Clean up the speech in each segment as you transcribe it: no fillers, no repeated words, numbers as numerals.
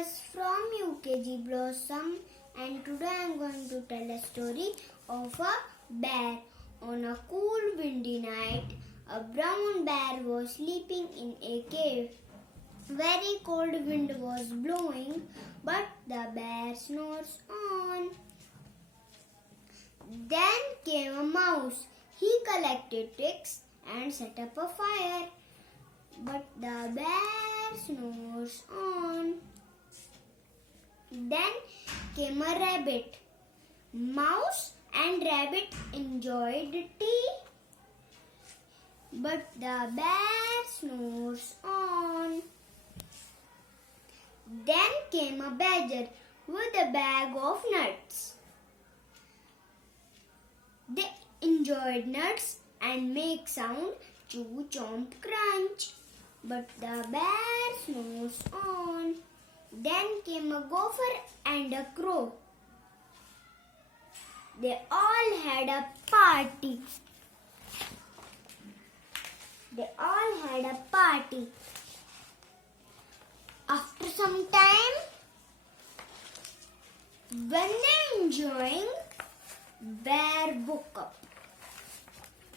Lucas from UKG Blossom, and today I am going to tell a story of a bear. On a cool windy night, a brown bear was sleeping in a cave. Very cold wind was blowing, but the bear snores on. Then came a mouse. He collected twigs and set up a fire, but the bear snores on. Then came a rabbit. Mouse and rabbit enjoyed tea, but the bear snores on. Then came a badger with a bag of nuts. They enjoyed nuts and make sound chew, chomp, crunch, but the bear snores on. Then came a gopher and a crow. They all had a party. After some time, when they enjoying, bear woke up.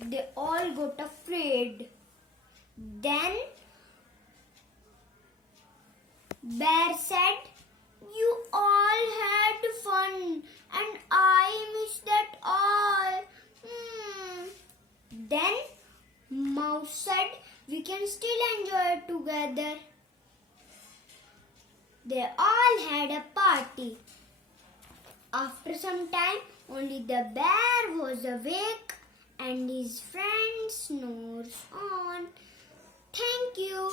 They all got afraid. Then bear said, "You all had fun and I missed that all." Then mouse said, "We can still enjoy it together." They all had a party. After some time, only the bear was awake and his friend snores on. Thank you.